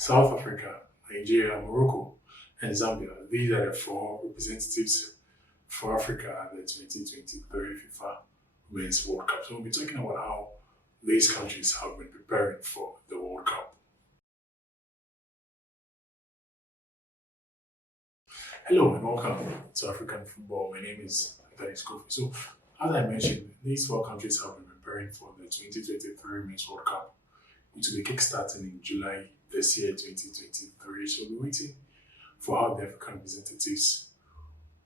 South Africa, Nigeria, Morocco, and Zambia. These are the four representatives for Africa at the 2023 FIFA Women's World Cup. So we'll be talking about how these countries have been preparing for the World Cup. Hello and welcome to African football. My name is Dennis Kofi. So, as I mentioned, these four countries have been preparing for the 2023 Women's World Cup. It will be kickstarting in July this year, 2023. So, we're waiting for how the African representatives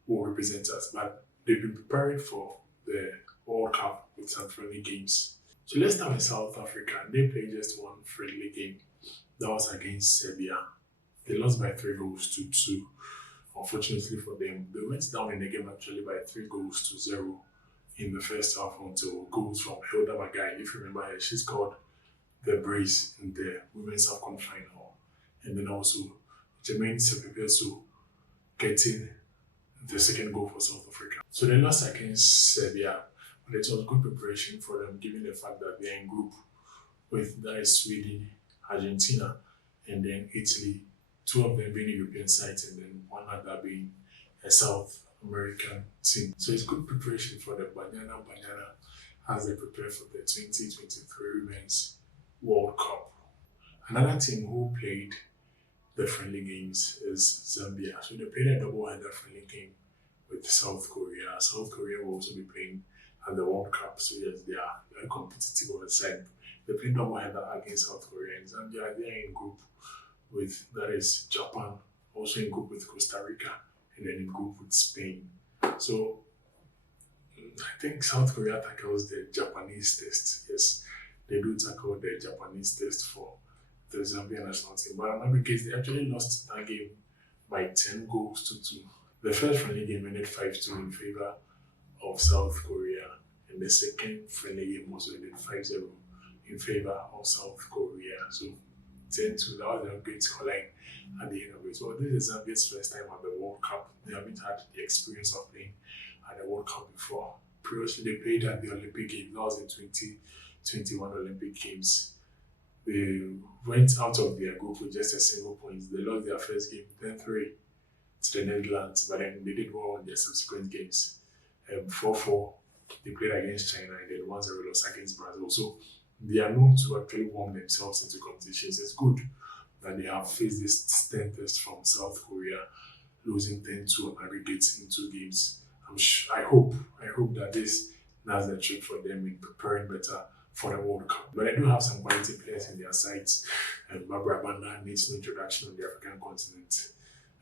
will represent us. But they've been preparing for the World Cup with some friendly games. So, let's start with South Africa. They played just one friendly game. That was against Zambia. They lost by 3 goals to 2. Unfortunately for them, they went down in the game actually by 3 goals to 0 in the first half until goals from Hilda Magai. If you remember her, she scored the brace in the Women's AFCON final. And then also Jermaine Sepepesu getting the second goal for South Africa. So they lost against Serbia, but it was good preparation for them given the fact that they're in group with that is Sweden, Argentina, and then Italy. 2 of them being European sides and then one other being a South American team. So it's good preparation for the Banana as they prepare for the 2023 Women's World Cup. Another team who played the friendly games is Zambia. So they played a double-header friendly game with South Korea. South Korea will also be playing at the World Cup. So yes, they are very competitive on the side. They played double-header against South Korea and Zambia. They are in group with, that is Japan, also in group with Costa Rica, and then in group with Spain. So I think South Korea tackles the Japanese test. Yes, they do tackle the Japanese test for the Zambian national team. But in my case, they actually lost that game by 10 goals to 2. The first friendly game ended 5-2 in favor of South Korea, and the second friendly game also ended 5-0 in favor of South Korea. So 10-2, that was a great scoreline at the end of it. So this is Zambia's first time at the World Cup. They haven't had the experience of playing at the World Cup before. Previously, they played at the Olympic Games. That was in 2021 Olympic Games. They went out of their group with just a single point. They lost their first game 10-3 to the Netherlands, but then they did well in their subsequent games. 4-4, they played against China and then 1-0 loss against Brazil. So they are known to actually warm themselves into competitions. It's good that they have faced this 10 test from South Korea, losing 10-2 on aggregate in 2 games. I hope that this does the trick for them in preparing better for the World Cup. But I do have some quality players in their sides, and Barbara Banda needs no introduction on the African continent,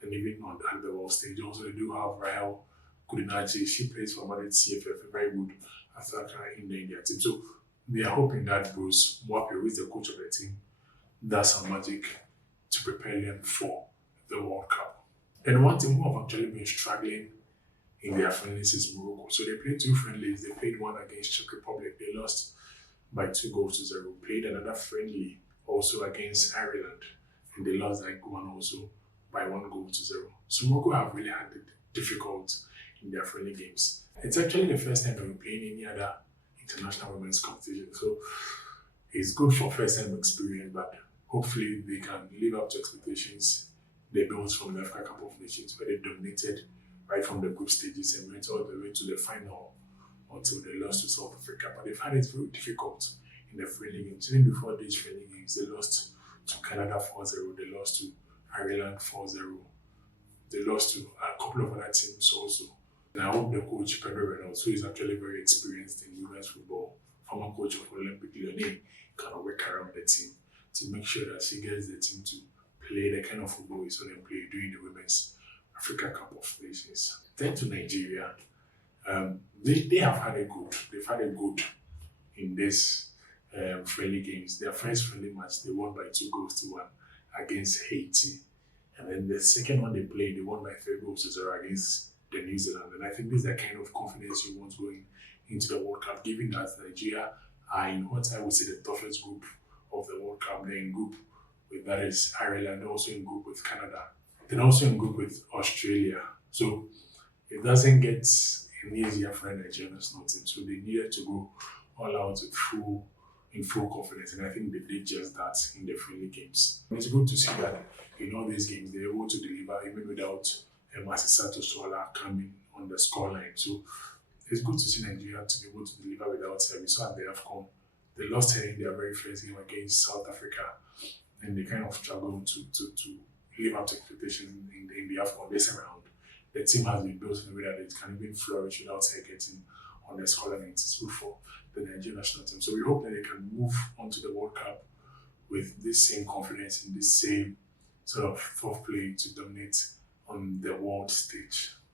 and even on the world stage. Also, they do have Rahel Kudinachi. She plays for Madrid CFF, a very good attacker in the India team. So we are hoping that Bruce Mwape, who is the coach of the team, does some magic to prepare them for the World Cup. And one team who have actually been struggling in their friendlies is Morocco. So they played 2 friendlies. They played one against Czech Republic. They lost by 2 goals to 0. Played another friendly also against Ireland, and they lost that one also by 1 goal to 0. So Morocco have really had it difficult in their friendly games. It's actually the first time they're playing any other international women's competition. So it's good for first time experience, but hopefully they can live up to expectations they built from the Africa Cup of Nations, where they dominated right from the group stages and went all the way to the final until they lost to South Africa. But they've had it very difficult in the friendly games. Even before these friendly games, they lost to Canada 4-0, they lost to Ireland 4-0, they lost to a couple of other teams also. And I hope the coach, Pedro Reynolds, who is actually very experienced in women's football, former coach of Olympic Lyonnais, can work around the team to make sure that she gets the team to play the kind of football we saw them play during the Women's Africa Cup of Nations. Then to Nigeria, they have had a good, they've had a good in this friendly games. Their first friendly match, they won by 2 goals to 1 against Haiti. And then the second one they played, they won by 3 goals to 0 against the New Zealand. And I think this is the kind of confidence you want going into the World Cup, given that Nigeria are in what I would say the toughest group of the World Cup. They're in group with, that is Ireland, also in group with Canada, then also in group with Australia. So it doesn't get any easier for the Nigerian national team. So they needed to go all out with full in full confidence. And I think they did just that in the friendly games. And it's good to see that in all these games they're able to deliver even without Masisa Tosola coming on the scoreline. So it's good to see Nigeria to be able to deliver without her. We saw at the AFCON, they lost her in their very first game against South Africa, and they kind of struggled to live up to expectations in the AFCON this round. The team has been built in a way that it can even flourish without her getting on the scoreline. It's good for the Nigerian national team. So we hope that they can move on to the World Cup with this same confidence in this same sort of fourth play to dominate on the world stage.